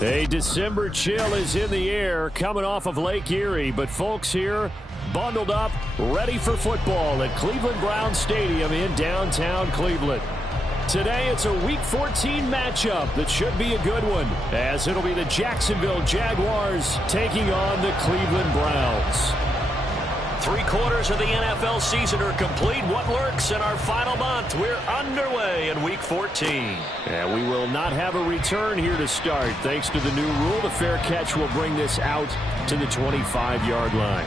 A December chill is in the air coming off of Lake Erie, but folks here bundled up, ready for football at Cleveland Browns Stadium in downtown Cleveland. Today it's a Week 14 matchup that should be a good one, as it'll be the Jacksonville Jaguars taking on the Cleveland Browns. 3/4 of the NFL season are complete. What lurks in our final month? We're underway in Week 14. And we will not have a return here to start. Thanks to the new rule, the fair catch will bring this out to the 25-yard line.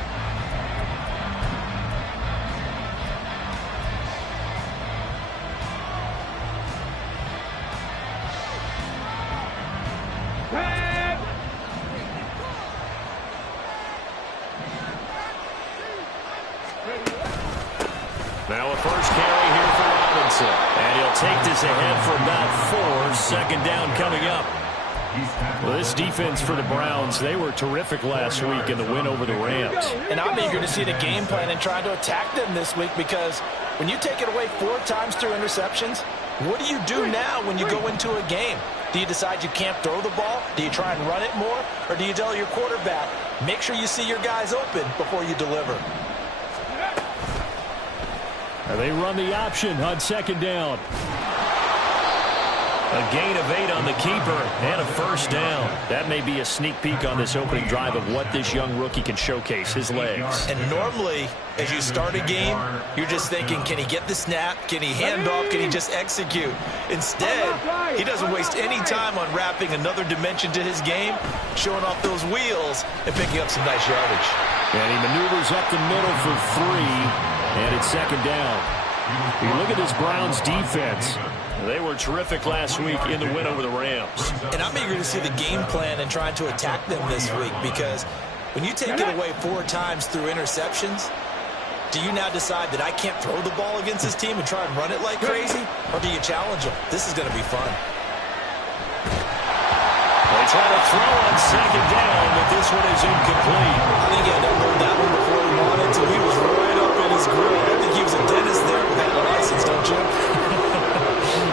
Now a first carry here for Robinson. And he'll take this ahead for about 4. Second down coming up. Well, this defense for the Browns, they were terrific last week in the win over the Rams. And I'm eager to see the game plan and try to attack them this week, because when you take it away 4 times through interceptions, what do you do now when you go into a game? Do you decide you can't throw the ball? Do you try and run it more? Or do you tell your quarterback, make sure you see your guys open before you deliver? They run the option on second down. A gain of 8 on the keeper and a first down. That may be a sneak peek on this opening drive of what this young rookie can showcase, his legs. And normally, as you start a game, you're just thinking, can he get the snap? Can he hand off? Can he just execute? Instead, he doesn't waste any time on wrapping another dimension to his game, showing off those wheels, and picking up some nice yardage. And he maneuvers up the middle for 3, and it's second down. You look at this Browns defense. They were terrific last week in the win over the Rams. And I'm eager to see the game plan and trying to attack them this week, because when you take it away 4 times through interceptions, do you now decide that I can't throw the ball against this team and try and run it like crazy? Or do you challenge them? This is going to be fun. They try to throw on second down, but this one is incomplete. I think he had to hold that one before he wanted to. He was right up in his grill. I think he was a dentist there without a license, don't you?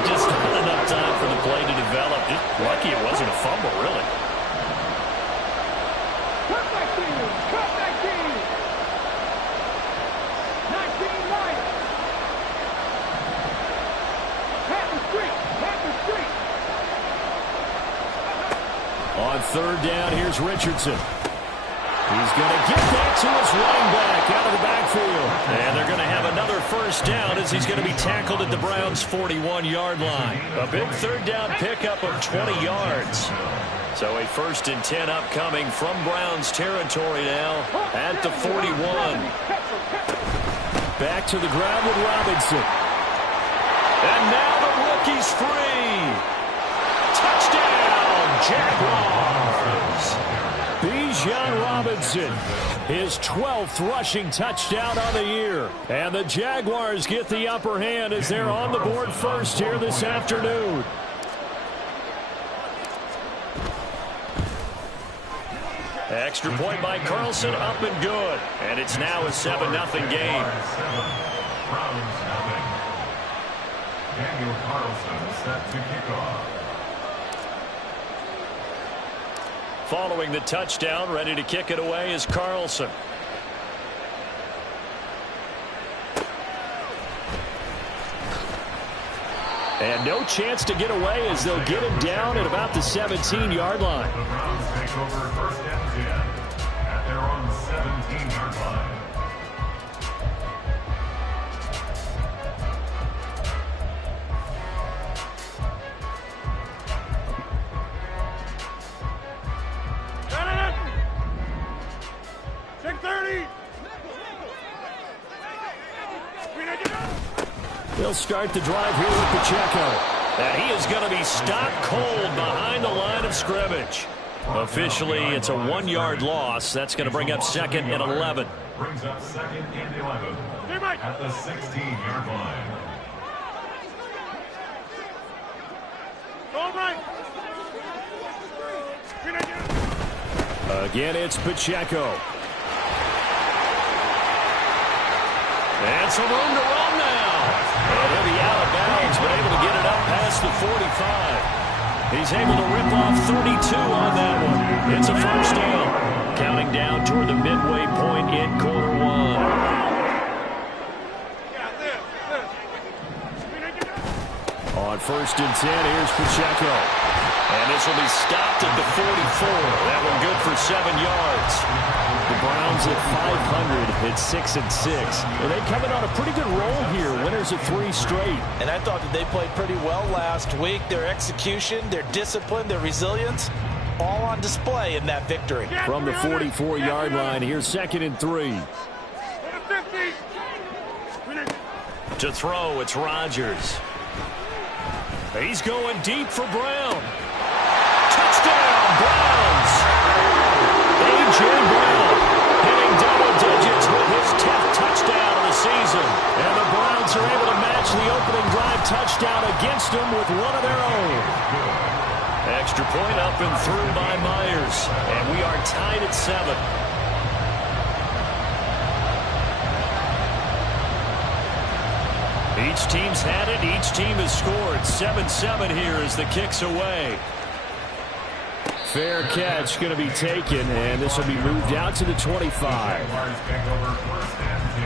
Just not enough time for the play to develop. Just lucky it wasn't a fumble, really. Cut back team! Cut back team! 19 right! Pat the street! Pat the street! On third down, here's Richardson. He's going to get that to his running back out of the backfield. And they're going to have another first down as he's going to be tackled at the Browns' 41-yard line. A big third down pickup of 20 yards. So a 1st and 10 upcoming from Browns territory now at the 41. Back to the ground with Robinson. And now the rookie's free. Touchdown, Jaguars. Bijan Robinson, his 12th rushing touchdown on the year. And the Jaguars get the upper hand as they're on the board first here this afternoon. Extra point by Carlson, up and good. And it's now a 7-0 game. Daniel Carlson set to kick off. Following the touchdown, ready to kick it away is Carlson. And no chance to get away as they'll get him down at about the 17-yard line. The Browns take over 1st and 10 at their own 17-yard line. They'll start the drive here with Pacheco. And he is going to be stopped cold behind the line of scrimmage. Officially, it's a 1-yard loss. That's going to bring up 2nd and 11. Brings up 2nd and 11 at the 16-yard line. Again, it's Pacheco. And some room to run now. And he'll be out of bounds, but able to get it up past the 45. He's able to rip off 32 on that one. It's a first down. Counting down toward the midway point in quarter one. On 1st and 10, here's Pacheco. And this will be stopped at the 44. That one good for 7 yards. The Browns at 500 at 6-6. And they coming on a pretty good roll here. Winners of 3 straight. And I thought that they played pretty well last week. Their execution, their discipline, their resilience, all on display in that victory. From the 44-yard line, here's 2nd and 3. To throw, it's Rodgers. He's going deep for Brown. Touchdown, Browns! A.J. Brown hitting double digits with his 10th touchdown of the season. And the Browns are able to match the opening drive touchdown against them with one of their own. Extra point up and through by Myers. And we are tied at 7. Each team's had it. Each team has scored. 7-7 here as the kick's away. Fair catch going to be taken, and this will be moved out to the 25. Jaguars take over 1st and 10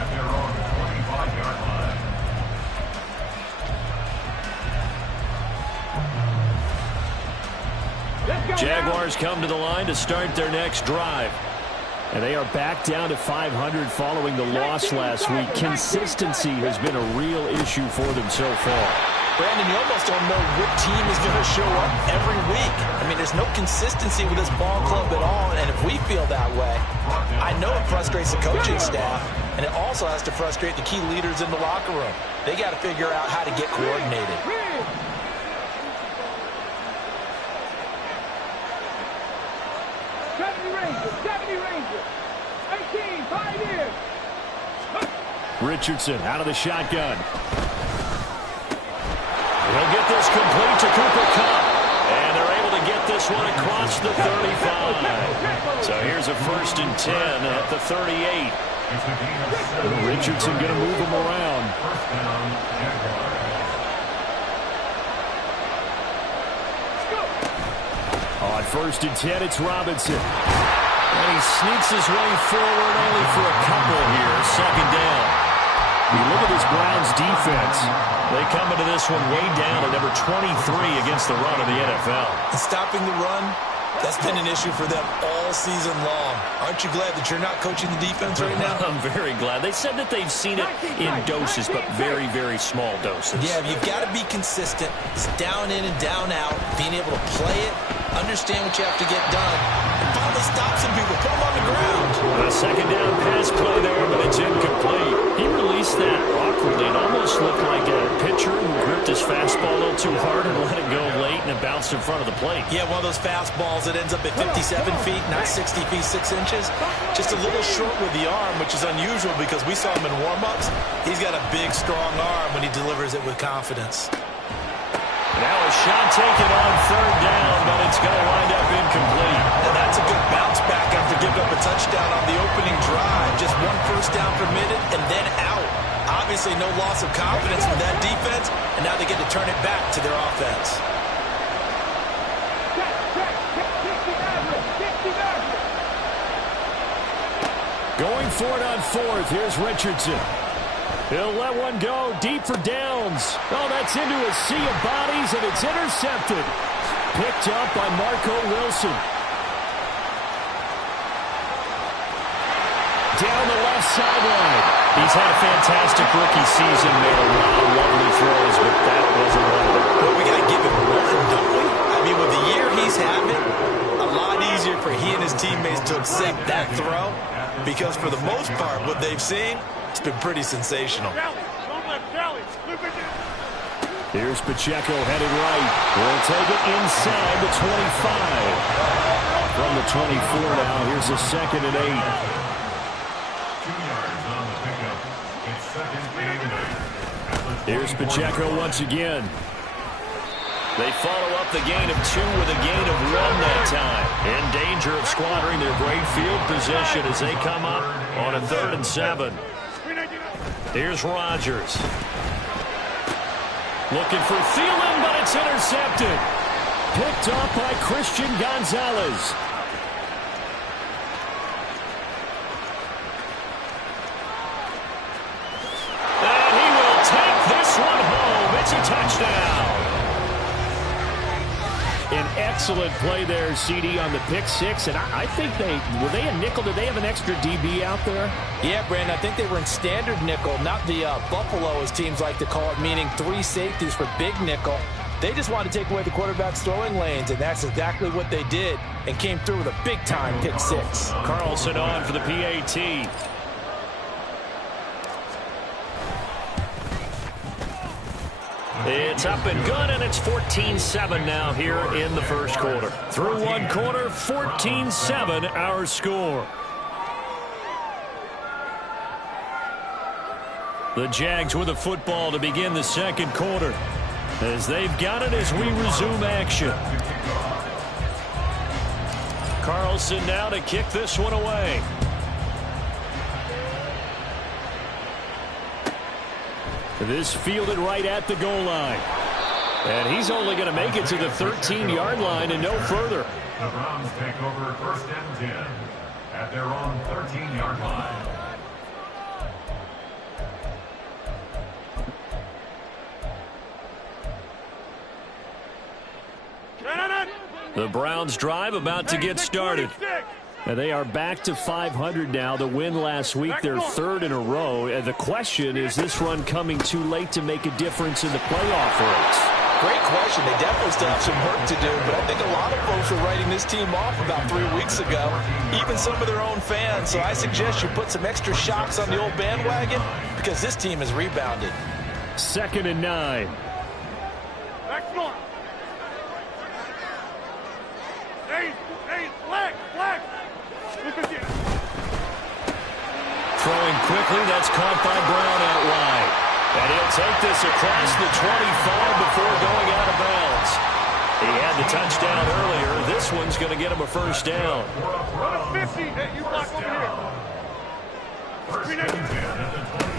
at their own 25-yard line. Jaguars come to the line to start their next drive. And they are back down to 500 following the loss last week. Consistency has been a real issue for them so far. Brandon, you almost don't know what team is going to show up every week. I mean, there's no consistency with this ball club at all, and if we feel that way, I know it frustrates the coaching staff, and it also has to frustrate the key leaders in the locker room. They got to figure out how to get coordinated. 70 Rangers. 18, 5 years. Richardson out of the shotgun. He'll get this complete to Cooper Kupp. And they're able to get this one across the 35. So here's a 1st and 10 at the 38. Richardson going to move him around. On 1st and 10, it's Robinson. And he sneaks his way forward only for a couple here. 2nd down. You look at this Browns defense. They come into this one way down at number 23 against the run of the NFL. Stopping the run, that's been an issue for them all season long. Aren't you glad that you're not coaching the defense right now? I'm very glad. They said that they've seen it in doses, but very, very small doses. Yeah, you've got to be consistent. It's down in and down out, being able to play it, understand what you have to get done, and finally stop some people, put them on the ground. A 2nd down pass play there, but it's incomplete. He released that awkwardly. It almost looked like a pitcher who gripped his fastball a little too hard and let it go late, and it bounced in front of the plate. Yeah, one of those fastballs that ends up at 57 feet, not 60 feet, 6 inches. Just a little short with the arm, which is unusual because we saw him in warm-ups. He's got a big, strong arm when he delivers it with confidence. Now a shot taken on 3rd down, but it's going to wind up incomplete. And that's a good bounce back after giving up a touchdown on the opening drive. Just 1 first down permitted and then out. Obviously no loss of confidence from that defense, and now they get to turn it back to their offense. Going for it on 4th. Here's Richardson. He'll let one go deep for downs. Oh, that's into a sea of bodies, and it's intercepted. Picked up by Marco Wilson. Down the left sideline. He's had a fantastic rookie season, made a lot of lovely throws, but that wasn't one of them. Well, we got to give him one, don't we? I mean, with the year he's having, a lot easier for he and his teammates to accept that throw, because for the most part, what they've seen, it's been pretty sensational. Here's Pacheco headed right. We'll take it inside the 25. From the 24 now, here's a 2nd and 8. 2 yards on the pickup. It's 2nd and 8. Here's Pacheco once again. They follow up the gain of 2 with a gain of 1 that time. In danger of squandering their great field position as they come up on a 3rd and 7. Here's Rodgers. Looking for Thielen, but it's intercepted. Picked up by Christian Gonzalez. And he will take this one home. It's a touchdown. An excellent play there, CD, on the pick six. And I think were they a nickel? Did they have an extra DB out there? Yeah, Brandon, I think they were in standard nickel, not the Buffalo, as teams like to call it, meaning 3 safeties for big nickel. They just wanted to take away the quarterback's throwing lanes, and that's exactly what they did, and came through with a big-time pick six. Carlson on for the PAT. It's up and good, and it's 14-7 now here in the first quarter. Through one quarter, 14-7 our score. The Jags with the football to begin the second quarter, as they've got it as we resume action. Carlson now to kick this one away. This fielded right at the goal line. And he's only going to make it to the 13-yard line and no further. The Browns take over 1st and 10 at their own 13-yard line. The Browns drive about to get started. And they are back to 500 now. The win last week, their third in a row. And the question, is this run coming too late to make a difference in the playoff race? Great question. They definitely still have some work to do, but I think a lot of folks were writing this team off about 3 weeks ago, even some of their own fans. So I suggest you put some extra shocks on the old bandwagon, because this team has rebounded. 2nd and 9. Next one. Hey, flag. Look at you. Throwing quickly, that's caught by Brown out wide. And he'll take this across the 25 before going out of bounds. He had the touchdown earlier. This one's going to get him a first down. Run a 50. Hey, you block over here.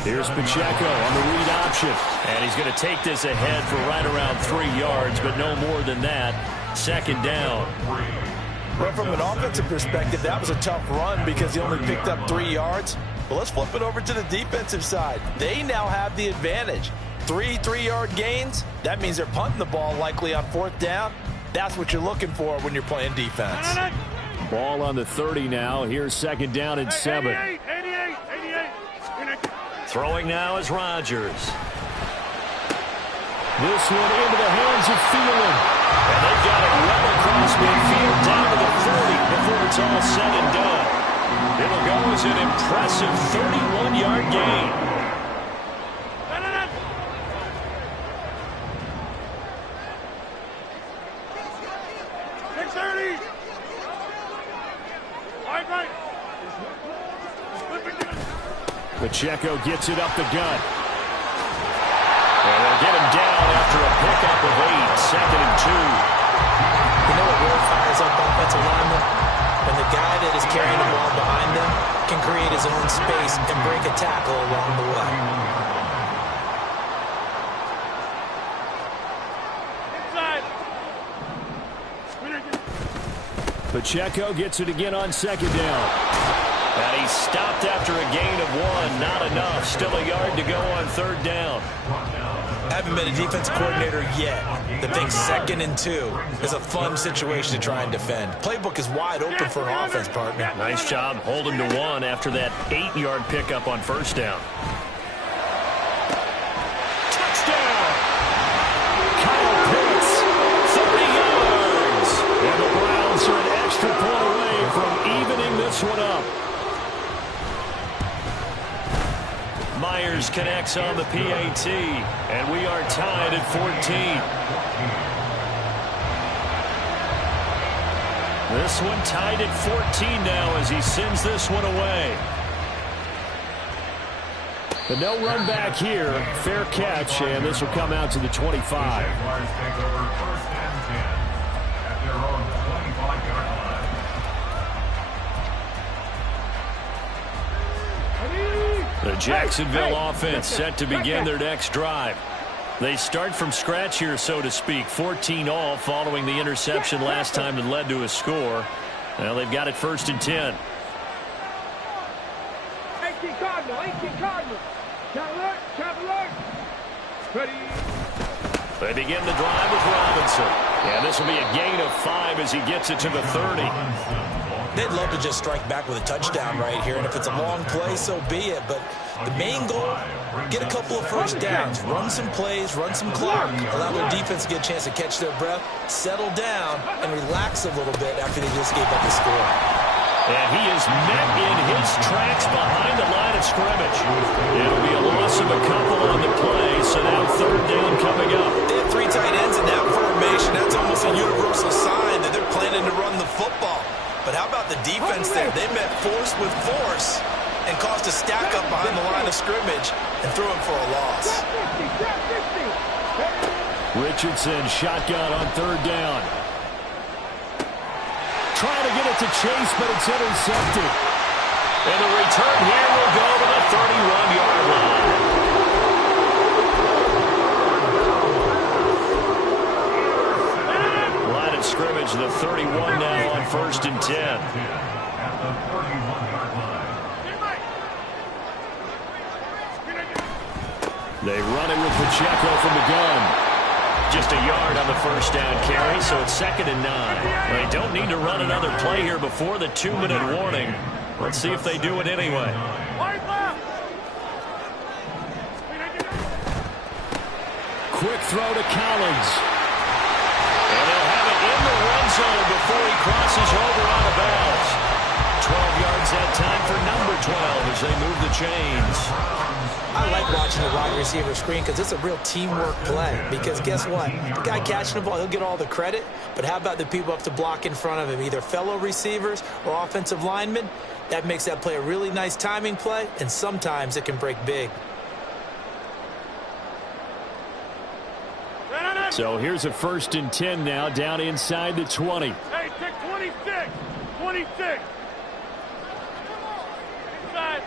Here's Pacheco on the read option. And he's going to take this ahead for right around 3 yards, but no more than that. 2nd down. Well, from an offensive perspective, that was a tough run because he only picked up 3 yards. But let's flip it over to the defensive side. They now have the advantage. 3 3-yard gains. That means they're punting the ball likely on 4th down. That's what you're looking for when you're playing defense. Ball on the 30 now. Here's 2nd down and 7. 88. Throwing now is Rodgers. This one into the hands of Thielen. And they've got it well across midfield down to the 40 before it's all said and done. It'll go as an impressive 31-yard gain. Pacheco gets it up the gut. And they'll get him down after a pickup of 8, 2nd and 2. You know what really fires up offensive linemen? When the guy that is carrying the ball behind them can create his own space and break a tackle along the way. Pacheco gets it again on 2nd down. And he stopped after a gain of 1. Not enough. Still a yard to go on 3rd down. I haven't been a defense coordinator yet that thinks 2nd and 2 is a fun situation to try and defend. Playbook is wide open for an offense, partner. Nice job holding to 1 after that 8-yard pickup on 1st down. Touchdown! Kyle Pitts, 30 yards. And the Browns are an extra point away from evening this one up. Myers connects on the PAT, and we are tied at 14. This one tied at 14 now as he sends this one away. But no run back here. Fair catch, and this will come out to the 25. Jaguars take over 1st and 10 at their own 25-yard line. The Jacksonville offense set to begin their next drive. They start from scratch here, so to speak. 14 all following the interception last time that led to a score. Well, they've got it 1st and 10. 18 Cardinal, 18 Cardinal. Traveler. Ready. They begin the drive with Robinson. And this will be a gain of 5 as he gets it to the 30. They'd love to just strike back with a touchdown right here, and if it's a long play, so be it. But the main goal, get a couple of first downs, run some plays, run some clock, allow their defense to get a chance to catch their breath, settle down, and relax a little bit after they just gave up the score. And he is met in his tracks behind the line of scrimmage. It'll be a loss of a couple on the play, so now 3rd down coming up. They have 3 tight ends in that formation. That's almost a universal sign that they're planning to run the football. But how about the defense there? They met force with force and caused a stack up behind the line of scrimmage and threw him for a loss. Richardson shotgun on 3rd down. Trying to get it to Chase, but it's intercepted. And the return here will go to the 31-yard line. Line of scrimmage, the 31 now on 1st and 10. At the 31-yard line. They run it with Pacheco from the gun. Just a yard on the 1st down carry, so it's 2nd and 9. They don't need to run another play here before the 2-minute warning. Let's see if they do it anyway. Quick throw to Collins. And they'll have it in the red zone before he crosses over out of bounds. 12 yards that time for number 12 as they move the chains. I like watching the wide receiver screen because it's a real teamwork play. Because guess what? The guy catching the ball, he'll get all the credit. But how about the people up to block in front of him, either fellow receivers or offensive linemen? That makes that play a really nice timing play, and sometimes it can break big. So here's a 1st and 10 now, down inside the 20. Hey, take 26. 26. Inside.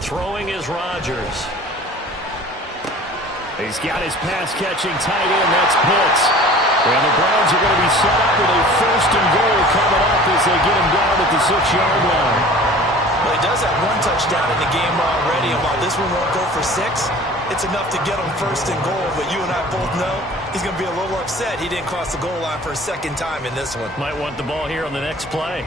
Throwing is Rodgers. He's got his pass-catching tight end. That's Pitts. And the Browns are going to be set up with a 1st and goal coming up as they get him down at the 6-yard line. Well, he does have 1 touchdown in the game already, and while this one won't go for 6, it's enough to get him 1st and goal. But you and I both know he's going to be a little upset he didn't cross the goal line for a 2nd time in this one. Might want the ball here on the next play.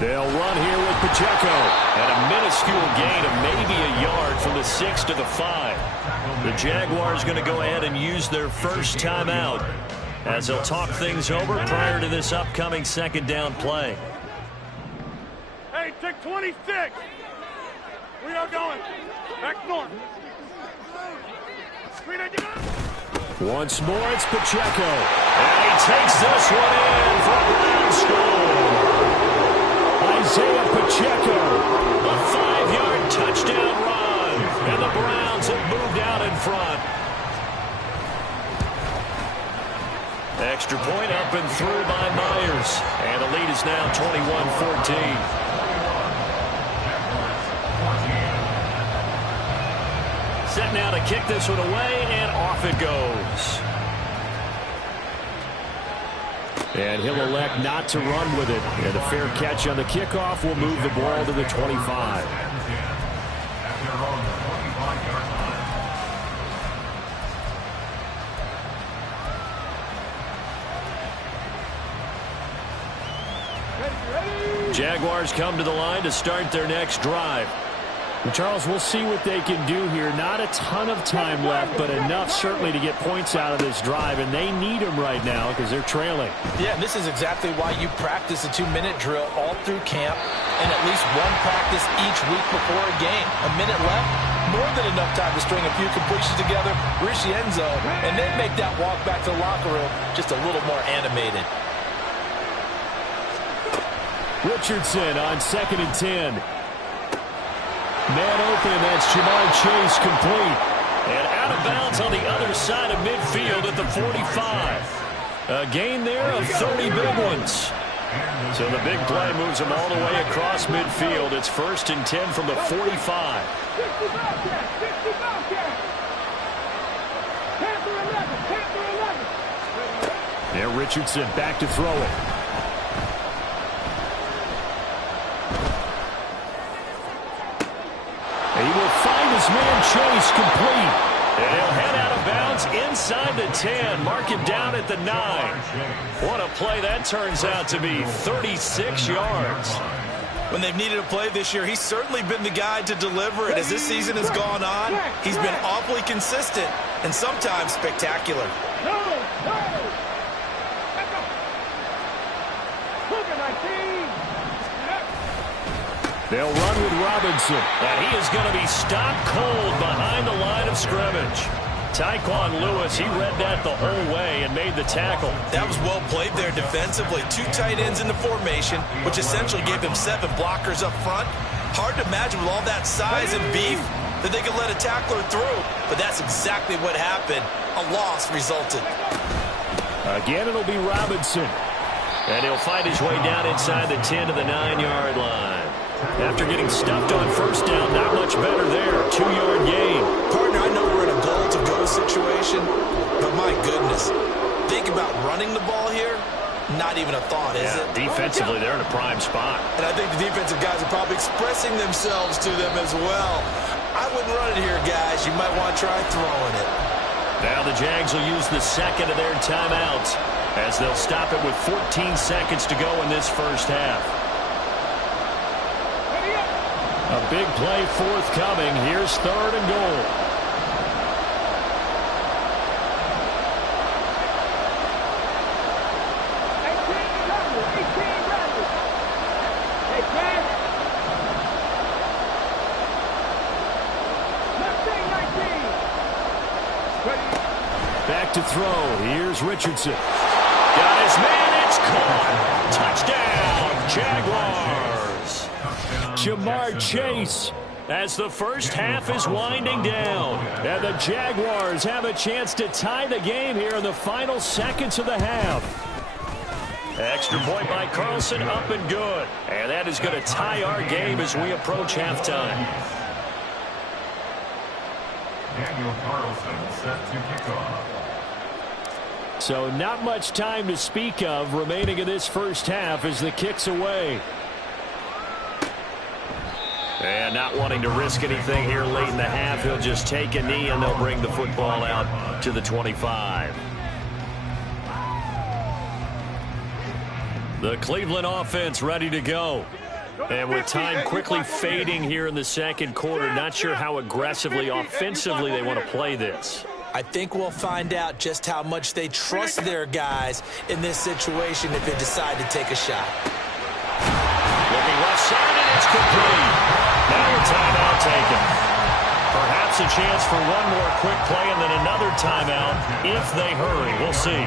They'll run here with Pacheco. And a minuscule gain of maybe a yard from the 6 to the 5. The Jaguars going to go ahead and use their first timeout as they'll talk things over prior to this upcoming 2nd down play. Hey, take 26. We are going back north. Once more, it's Pacheco. And he takes this one in for a Brown score. Isaiah Pacheco. A 5-yard touchdown run. And the Browns have moved out in front. Extra point up and through by Myers. And the lead is now 21-14. Set now to kick this one away, and off it goes. And he'll elect not to run with it. And a fair catch on the kickoff will move the ball to the 25. Jaguars come to the line to start their next drive. Well, Charles, we'll see what they can do here. Not a ton of time left, but enough certainly to get points out of this drive, and they need them right now because they're trailing. Yeah, this is exactly why you practice a 2-minute drill all through camp and at least one practice each week before a game. A minute left, more than enough time to string a few completions together, reach the end zone, and then make that walk back to the locker room just a little more animated. Richardson on 2nd and 10. Man open, and that's Jamar Chase complete. And out of bounds on the other side of midfield at the 45. A gain there of 30 big ones. So the big play moves him all the way across midfield. It's 1st and 10 from the 45. There, Richardson back to throw it. And he will find his man Chase complete. And he'll head out of bounds inside the 10. Mark him down at the 9. What a play that turns out to be. 36 yards. When they've needed a play this year, he's certainly been the guy to deliver it. As this season has gone on, he's been awfully consistent and sometimes spectacular. They'll run with Robinson. And he is going to be stopped cold behind the line of scrimmage. Tyquan Lewis, he read that the whole way and made the tackle. That was well played there defensively. 2 tight ends in the formation, which essentially gave him 7 blockers up front. Hard to imagine with all that size and beef that they could let a tackler through. But that's exactly what happened. A loss resulted. Again, it'll be Robinson. And he'll find his way down inside the 10 to the 9-yard line. After getting stuffed on 1st down, not much better there. 2-yard gain. Partner, I know we're in a goal-to-go situation, but my goodness, think about running the ball here. Not even a thought, is it? Defensively, they're in a prime spot. And I think the defensive guys are probably expressing themselves to them as well. I wouldn't run it here, guys. You might want to try throwing it. Now the Jags will use the 2nd of their timeouts as they'll stop it with 14 seconds to go in this first half. A big play forthcoming. Here's 3rd and goal. Back to throw. Here's Richardson. Got his man. It's caught. Touchdown, Jaguars. Jamar Chase as the first half is winding down. And the Jaguars have a chance to tie the game here in the final seconds of the half. Extra point by Carlson, up and good. And that is going to tie our game as we approach halftime. Daniel Carlson set to kick off. So not much time to speak of remaining in this first half as the kick's away. And not wanting to risk anything here late in the half, he'll just take a knee and they'll bring the football out to the 25. The Cleveland offense ready to go. And with time quickly fading here in the 2nd quarter, not sure how aggressively, offensively they want to play this. I think we'll find out just how much they trust their guys in this situation if they decide to take a shot. Looking left side, and it's complete. Now a timeout taken. Perhaps a chance for one more quick play and then another timeout if they hurry. We'll see.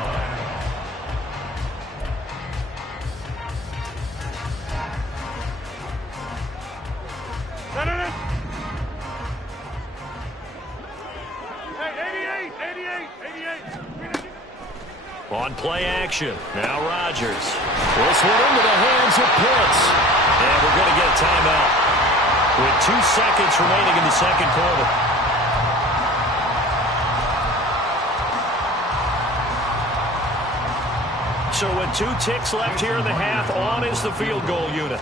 On play action. Now Rodgers. This one into the hands of Pitts. And we're going to get a timeout with 2 seconds remaining in the 2nd quarter. So with 2 ticks left here in the half, on is the field goal unit.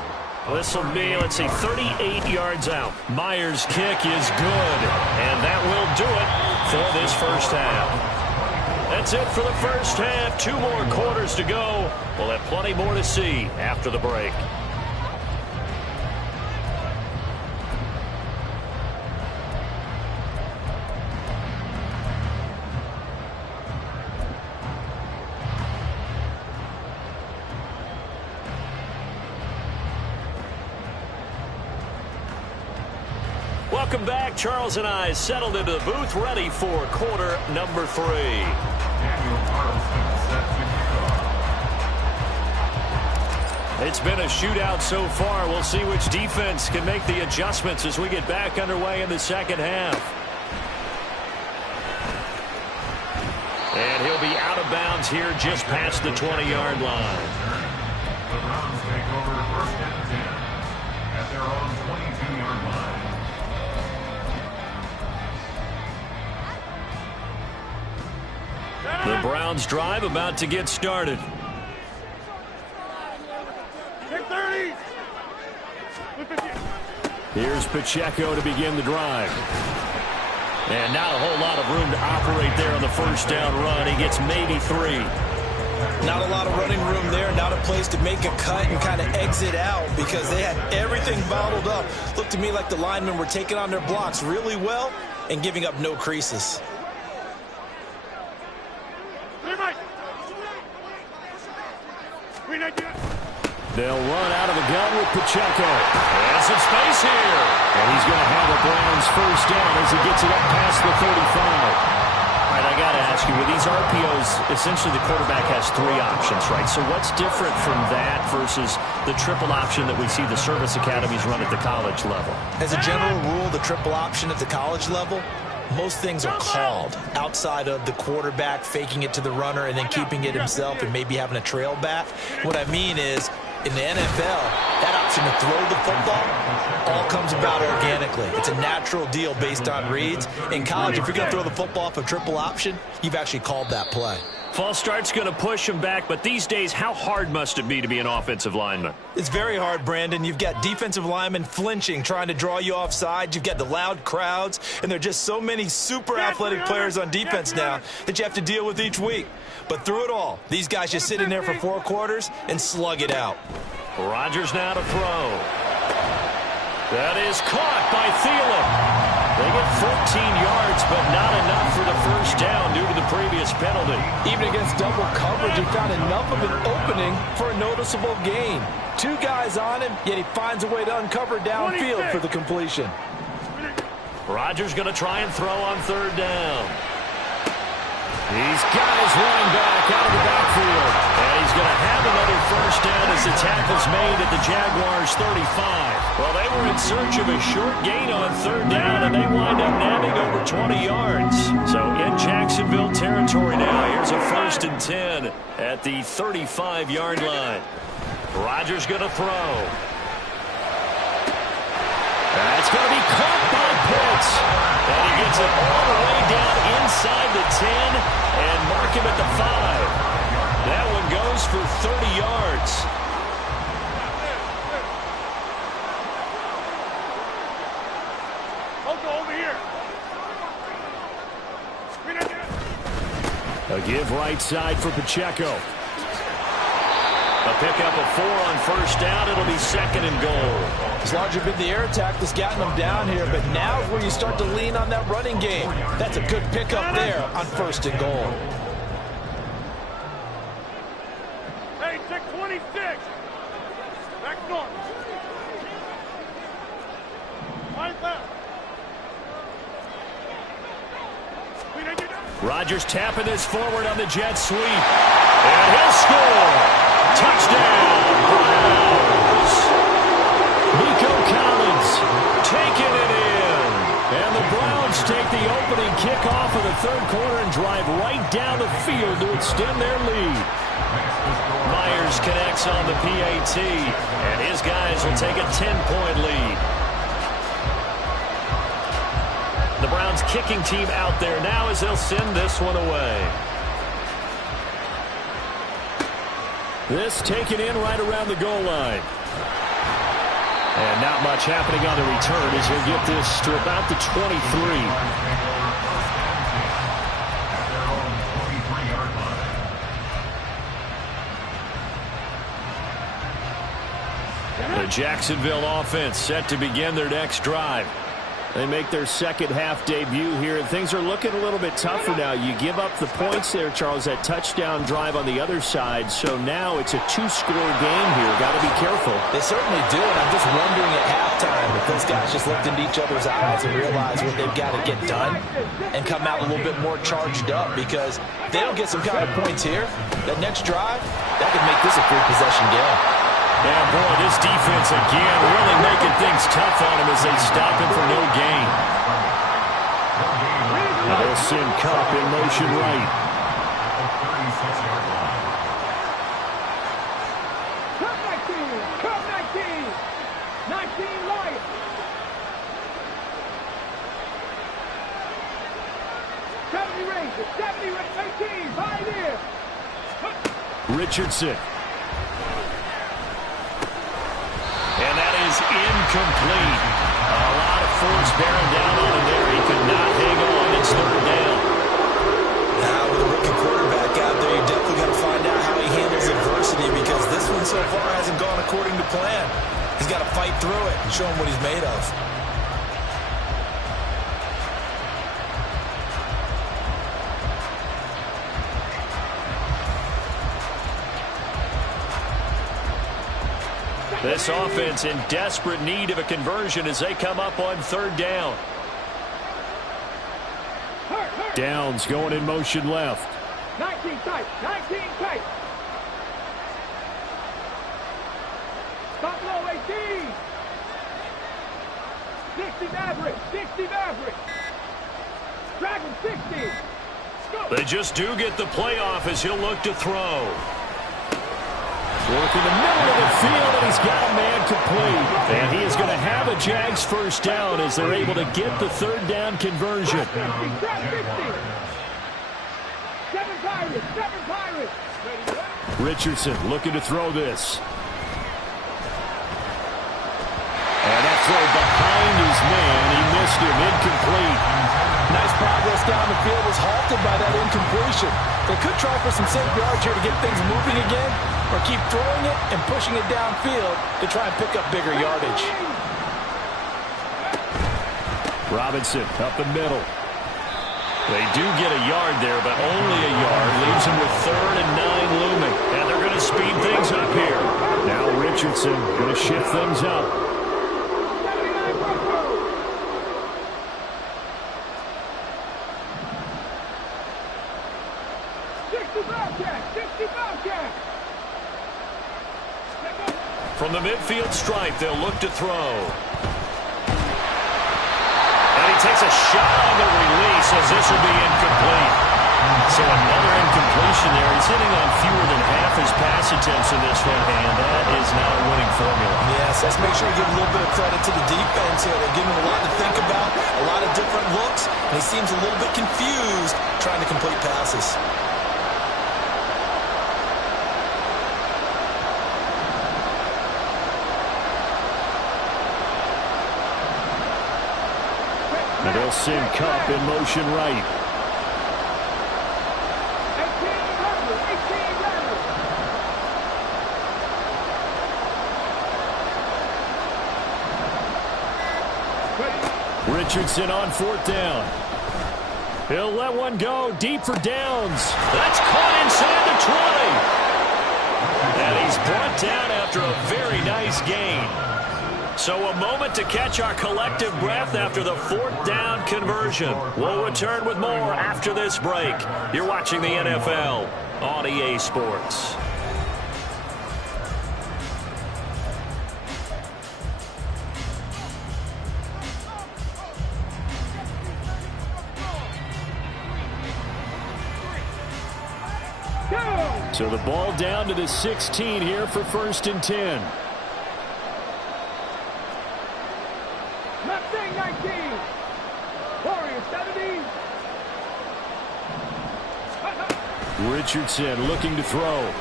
This will be, let's see, 38 yards out. Myers' kick is good, and that will do it for this first half. That's it for the first half. 2 more quarters to go. We'll have plenty more to see after the break. Welcome back. Charles and I settled into the booth, ready for quarter number 3. It's been a shootout so far. We'll see which defense can make the adjustments as we get back underway in the second half. And he'll be out of bounds here just past the 20-yard line. The Browns take over first and 10 at their own 22-yard line. The Browns drive about to get started. Here's Pacheco to begin the drive. And not a whole lot of room to operate there on the first down run. He gets maybe 3. Not a lot of running room there, not a place to make a cut and kind of exit out because they had everything bottled up. Looked to me like the linemen were taking on their blocks really well and giving up no creases. They'll run out of the gun with Pacheco. And some space here. And he's going to have a Browns first down as he gets it up past the 35. All right, I got to ask you, with these RPOs, essentially the quarterback has 3 options, right? So what's different from that versus the triple option that we see the service academies run at the college level? As a general rule, the triple option at the college level, most things are called outside of the quarterback faking it to the runner and then keeping it himself and maybe having a trail back. What I mean is, in the NFL, that option to throw the football all comes about organically. It's a natural deal based on reads. In college, if you're going to throw the football off a triple option, you've actually called that play. False start's going to push him back, but these days, how hard must it be to be an offensive lineman? It's very hard, Brandon. You've got defensive linemen flinching, trying to draw you offside. You've got the loud crowds, and there are just so many super athletic players on defense now that you have to deal with each week. But through it all, these guys just sit in there for 4 quarters and slug it out. Rodgers now to throw. That is caught by Thielen. They get 14 yards, but not enough for the first down due to the previous penalty. Even against double coverage, he found enough of an opening for a noticeable gain. 2 guys on him, yet he finds a way to uncover downfield for the completion. Rodgers going to try and throw on 3rd down. He's got his running back out of the backfield. And he's going to have another first down as the tackle's made at the Jaguars' 35. Well, they were in search of a short gain on 3rd down, and they wind up nabbing over 20 yards. So in Jacksonville territory now, here's a 1st and 10 at the 35-yard line. Rodgers going to throw. That's going to be caught by Pitts. And he gets it all the way down inside the 10 and mark him at the 5. That one goes for 30 yards. Over here. A give right side for Pacheco. A pickup of 4 on first down. It'll be 2nd and goal. It's largely been the air attack that's gotten them down here, but now is where you start to lean on that running game. That's a good pickup there on 1st and goal. Hey, take 26. Back north. Right left. Rodgers tapping this forward on the jet sweep. And he'll score. Touchdown, Browns. Nico Collins taking it in. And the Browns take the opening kickoff of the 3rd quarter and drive right down the field to extend their lead. Myers connects on the PAT, and his guys will take a 10-point lead. The Browns kicking team out there now as they'll send this one away. This taken in right around the goal line. And not much happening on the return as he'll get this to about the 23. The Jacksonville offense set to begin their next drive. They make their second half debut here, and things are looking a little bit tougher now. You give up the points there, Charles, that touchdown drive on the other side. So now it's a 2-score game here. Got to be careful. They certainly do, and I'm just wondering at halftime if those guys just looked into each other's eyes and realized what they've got to get done and come out a little bit more charged up, because if they don't get some kind of points here, that next drive, that could make this a 3-possession game. Yeah, boy, this defense again really making things tough on him as they stop him for no gain. Now they'll send Cup in motion right. Cup 19. Cup 19. 19 Lions. Rangers. 70 18. Pioneer. Richardson. And that is incomplete. A lot of force bearing down on him there. He could not hang on. It's third down. Now with a rookie quarterback out there, you definitely got to find out how he handles adversity, because this one so far hasn't gone according to plan. He's got to fight through it and show him what he's made of. This offense in desperate need of a conversion as they come up on third down. Downs going in motion left. 19 tight. 19 tight. Stop low 18. 60 Maverick. 60 Maverick. Dragon 60. Go. They just do get the playoff as he'll look to throw. Work in the middle of the field, and he's got a man complete. And he is going to have a Jags first down as they're able to get the third down conversion. 50, 50. 7 Pirates. 7 Pirates. Richardson looking to throw this. And that throw behind his man. He missed him. Incomplete. Nice progress down the field was halted by that incompletion. They could try for some safe yards here to get things moving again, or keep throwing it and pushing it downfield to try and pick up bigger yardage. Robinson up the middle. They do get a yard there, but only a yard. Leaves them with 3rd and 9 looming. And they're going to speed things up here. Now Richardson going to shift things up. 60 Bobcat. 60 Bobcat. From the midfield stripe, they'll look to throw. And he takes a shot on the release as this will be incomplete. So another incompletion there. He's hitting on fewer than half his pass attempts in this one, and that is not a winning formula. Yes, let's make sure we give a little bit of credit to the defense here. They're giving him a lot to think about, a lot of different looks, and he seems a little bit confused trying to complete passes. And they'll send Cup in motion right. 18 Richardson on 4th down. He'll let one go deep for Downs. That's caught inside the 20. And he's brought down after a very nice gain. So a moment to catch our collective breath after the 4th down conversion. We'll return with more after this break. You're watching the NFL on EA Sports. So the ball down to the 16 here for 1st and 10. Mustang 19. Warriors 70. Richardson looking to throw.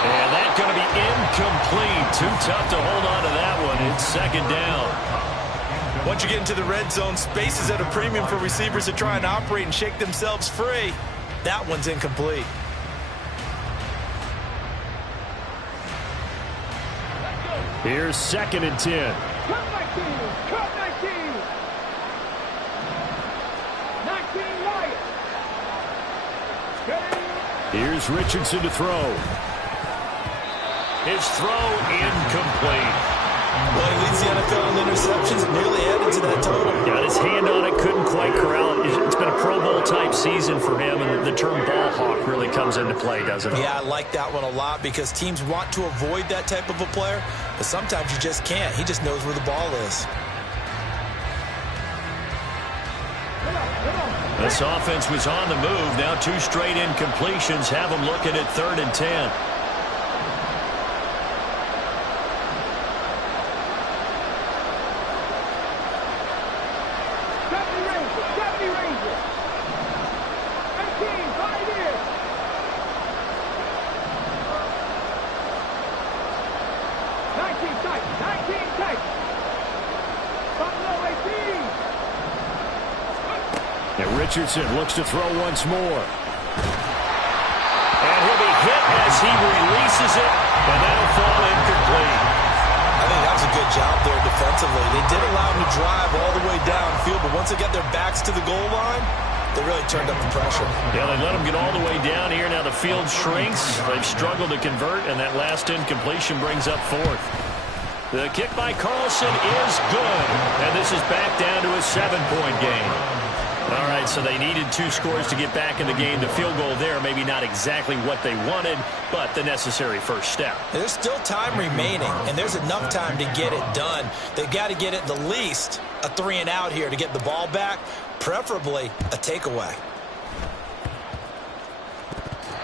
And that's going to be incomplete. Too tough to hold on to that one. It's 2nd down. Once you get into the red zone, space is at a premium for receivers to try and operate and shake themselves free. That one's incomplete. Here's 2nd and 10. Cup 19. Cup 19. 19 Lions. Here's Richardson to throw. His throw incomplete. Well, he leads the NFL in interceptions, nearly added to that total. Got his hand on it, couldn't quite corral it. It's been a Pro Bowl type season for him, and the term ball hawk really comes into play, doesn't it? Yeah, I like that one a lot because teams want to avoid that type of a player, but sometimes you just can't. He just knows where the ball is. This offense was on the move. Now 2 straight incompletions have them looking at 3rd and 10. Richardson looks to throw once more. And he'll be hit as he releases it, and that'll fall incomplete. I think that was a good job there defensively. They did allow him to drive all the way downfield, but once they got their backs to the goal line, they really turned up the pressure. Yeah, they let him get all the way down here. Now the field shrinks. They've struggled to convert, and that last incompletion brings up 4th. The kick by Carlson is good, and this is back down to a 7-point game. All right, so they needed 2 scores to get back in the game. The field goal there, maybe not exactly what they wanted, but the necessary first step. There's still time remaining, and there's enough time to get it done. They've got to get at the least a 3-and-out here to get the ball back, preferably a takeaway.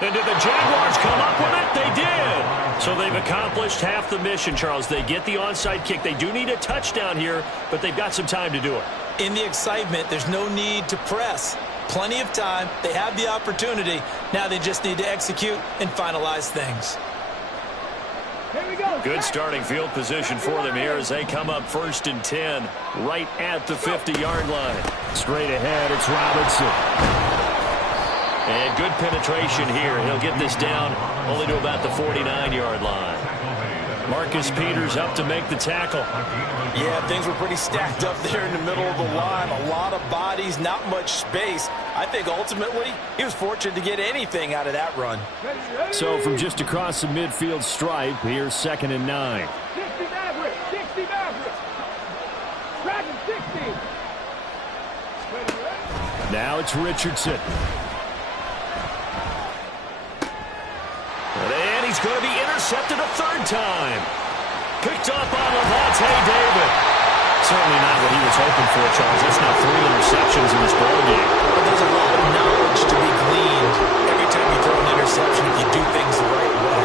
And did the Jaguars come up with it? They did. So they've accomplished half the mission, Charles. They get the onside kick. They do need a touchdown here, but they've got some time to do it. In the excitement, there's no need to press. Plenty of time. They have the opportunity. Now they just need to execute and finalize things. Here we go. Good starting field position for them here as they come up 1st and 10, right at the 50-yard line. Straight ahead, it's Robinson. And good penetration here. He'll get this down only to about the 49-yard line. Marcus Peters up to make the tackle. Yeah, things were pretty stacked up there in the middle of the line. A lot of bodies, not much space. I think ultimately he was fortunate to get anything out of that run. So from just across the midfield stripe, here's 2nd and 9. 60 Mavericks, 60 Mavericks. Dragon 60. Now it's Richardson. And he's going to be intercepted a 3rd time. Picked up on Levante David. Certainly not what he was hoping for, Charles. That's now 3 interceptions in this ball game. But there's a lot of knowledge to be gleaned every time you throw an interception if you do things the right way.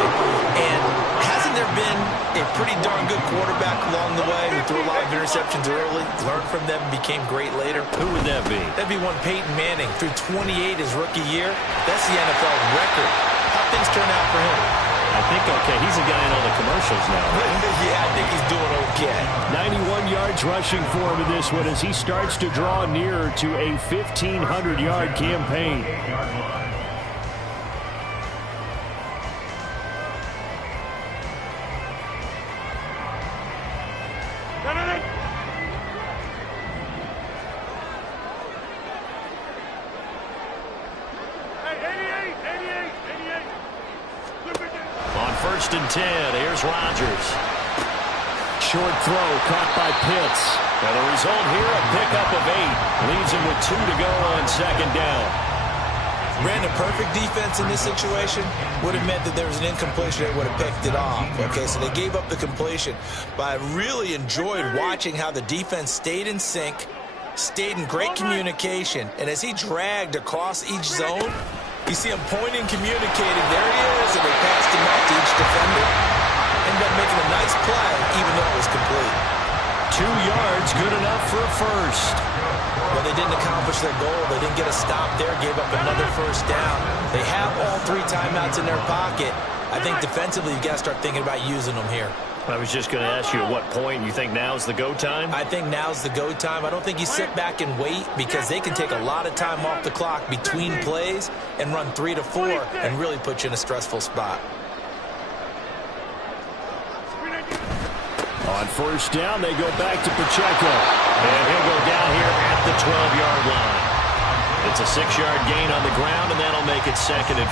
And hasn't there been a pretty darn good quarterback along the way who threw a lot of interceptions early, learned from them, and became great later? Who would that be? That'd be one Peyton Manning. Threw 28 his rookie year. That's the NFL record. How things turn out for him? I think okay. He's a guy in all the commercials now. Yeah, I think he's doing okay. 91 yards rushing for him in this one as he starts to draw nearer to a 1,500-yard campaign. On 1st and 10, here's Rodgers. Short throw caught by Pitts. And the result here, a pickup of 8. Leaves him with 2 to go on 2nd down. Brandon, perfect defense in this situation would have meant that there was an incompletion that would have picked it off. Okay, so they gave up the completion. But I really enjoyed watching how the defense stayed in sync, stayed in great communication, and as he dragged across each zone, you see him pointing, communicating. There he is, and they passed him out to each defender. Ended up making a nice play, even though it was complete. 2 yards, good enough for a first. Well, they didn't accomplish their goal. They didn't get a stop there, gave up another first down. They have all 3 timeouts in their pocket. I think defensively, you've got to start thinking about using them here. I was just going to ask you at what point you think now's the go time? I think now's the go time. I don't think you sit back and wait because they can take a lot of time off the clock between plays and run 3 to 4 and really put you in a stressful spot. On 1st down, they go back to Pacheco. And he'll go down here at the 12-yard line. It's a 6-yard gain on the ground, and that'll make it 2nd and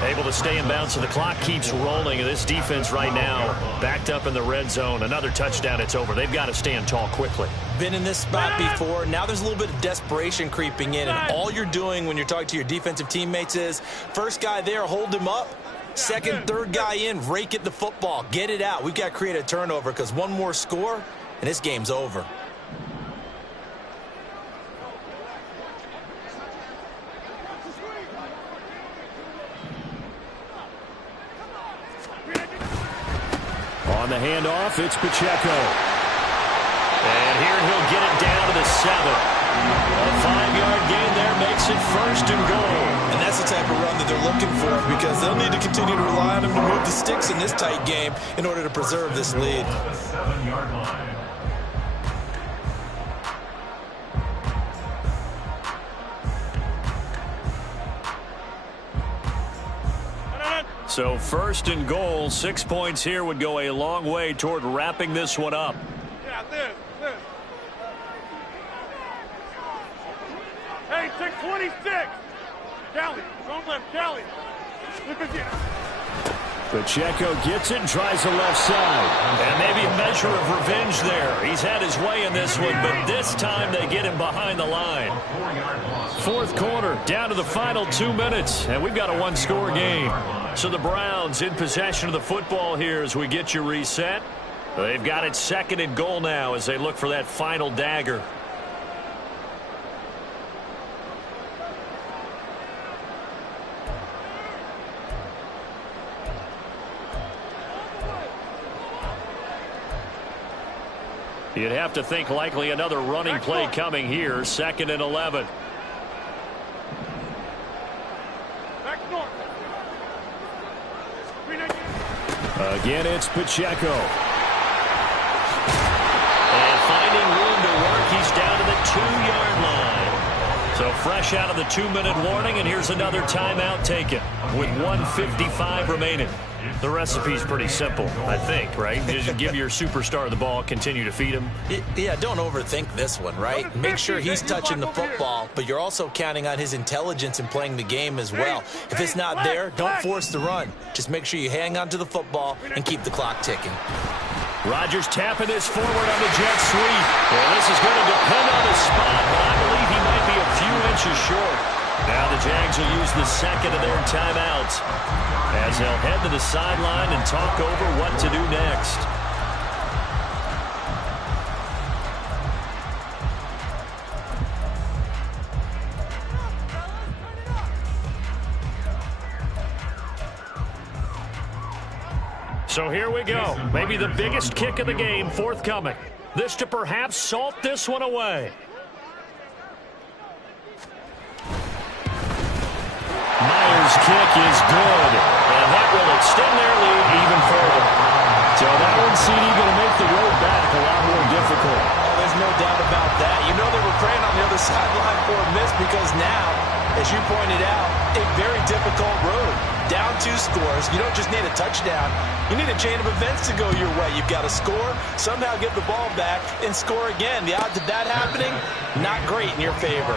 4. Able to stay in bounds, so the clock keeps rolling. And this defense right now backed up in the red zone. Another touchdown, it's over. They've got to stand tall quickly. Been in this spot before. Now there's a little bit of desperation creeping in. And all you're doing when you're talking to your defensive teammates is, first guy there, hold him up. Second, third guy in, rake at the football. Get it out. We've got to create a turnover because one more score, and this game's over. On the handoff, it's Pacheco. And here he'll get it down to the 7. A 5-yard gain there makes it 1st and goal. And that's the type of run that they're looking for because they'll need to continue to rely on him to move the sticks in this tight game in order to preserve this lead. The 7-yard line. So 1st and goal, 6 points here would go a long way toward wrapping this one up. Yeah, this. Hey, take 26. Kelly, don't let Kelly. Look at you. Pacheco gets it and tries the left side. And maybe a measure of revenge there. He's had his way in this one, but this time they get him behind the line. 4th quarter, down to the final 2 minutes, and we've got a one-score game. So the Browns in possession of the football here as we get you reset. They've got it 2nd and goal now as they look for that final dagger. You'd have to think likely another running play coming here. 2nd and 11. Again, it's Pacheco. And finding room to work, he's down to the 2-yard line. So fresh out of the 2-minute warning, and here's another timeout taken with 1:55 remaining. The recipe's pretty simple, I think, right? Just give your superstar the ball, continue to feed him. Yeah, don't overthink this one, right? Make sure he's touching the football, but you're also counting on his intelligence in playing the game as well. If it's not there, don't force the run. Just make sure you hang on to the football and keep the clock ticking. Rodgers tapping this forward on the jet sweep. Well, this is going to depend on the spot, but I believe he might be a few inches short. Now the Jags will use the 2nd of their timeouts as they'll head to the sideline and talk over what to do next. So here we go. Maybe the biggest kick of the game forthcoming. This to perhaps salt this one away. Myers' kick is good, and that will extend their lead even further. So that one, CD, going to make the road back a lot more difficult. Oh, there's no doubt about that. You know they were praying on the other sideline for a miss because now, as you pointed out, a very difficult road. Down 2 scores. You don't just need a touchdown. You need a chain of events to go your way. You've got to score, somehow get the ball back, and score again. The odds of that happening, not great in your favor.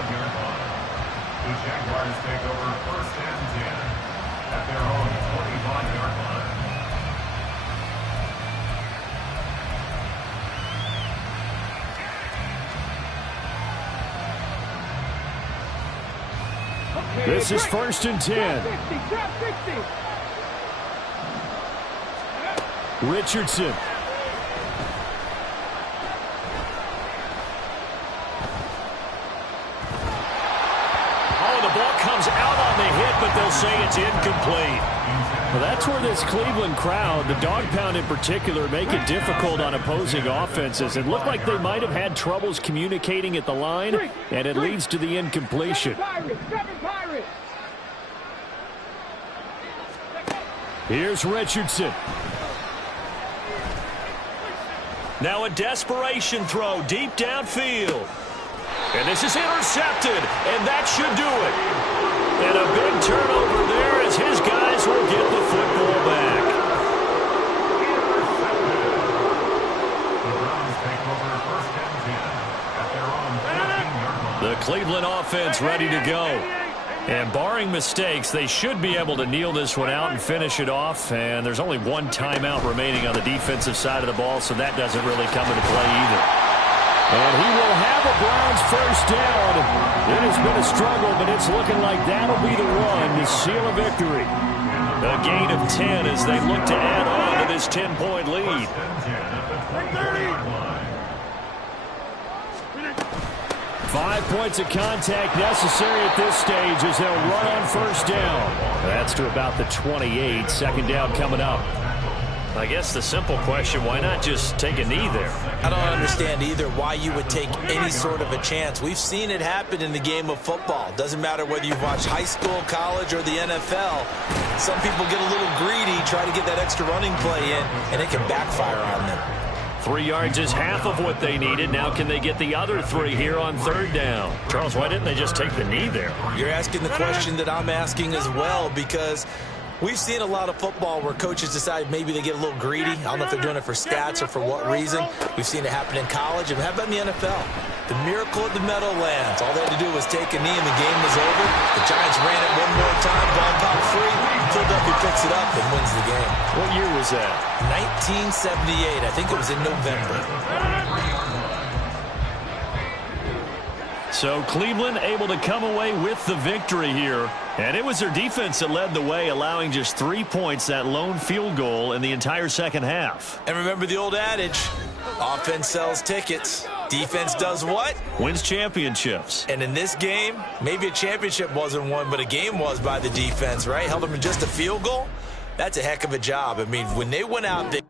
The Jaguars take over 1st and 10 at their own 25-yard line. This is 1st and 10. Richardson. Oh, the ball comes out on the hit, but they'll say it's incomplete. Well, that's where this Cleveland crowd, the dog pound in particular, make it difficult on opposing offenses. It looked like they might have had troubles communicating at the line, and it leads to the incompletion. Here's Richardson. Now a desperation throw deep downfield. And this is intercepted, and that should do it. And a big turnover there as his guys will get the football back. The Browns take over 1st and 10 at their own 14-yard line. The Cleveland offense ready to go. And barring mistakes, they should be able to kneel this one out and finish it off. And there's only one timeout remaining on the defensive side of the ball, so that doesn't really come into play either. And he will have a Browns first down. It has been a struggle, but it's looking like that'll be the one to seal a victory. A gain of 10 as they look to add on to this 10-point lead. 5 points of contact necessary at this stage as they'll run on first down. That's to about the 28. Second down coming up. I guess the simple question, why not just take a knee there? I don't understand either why you would take any sort of a chance. We've seen it happen in the game of football. Doesn't matter whether you've watched high school, college, or the NFL. Some people get a little greedy, try to get that extra running play in, and it can backfire on them. 3 yards is half of what they needed. Now can they get the other 3 here on third down? Charles, why didn't they just take the knee there? You're asking the question that I'm asking as well, because we've seen a lot of football where coaches decide maybe they get a little greedy. I don't know if they're doing it for stats or for what reason. We've seen it happen in college, and how about in the NFL? The miracle of the Meadowlands. All they had to do was take a knee, and the game was over. The Giants ran it one more time, ball popped free. Philadelphia picks it up and wins the game. What year was that? 1978. I think it was in November. So Cleveland able to come away with the victory here. And it was their defense that led the way, allowing just 3 points, that lone field goal in the entire second half. And remember the old adage, offense sells tickets. Defense does what? Wins championships. And in this game, maybe a championship wasn't won, but a game was by the defense, right? Held them in just a field goal. That's a heck of a job. I mean, when they went out, they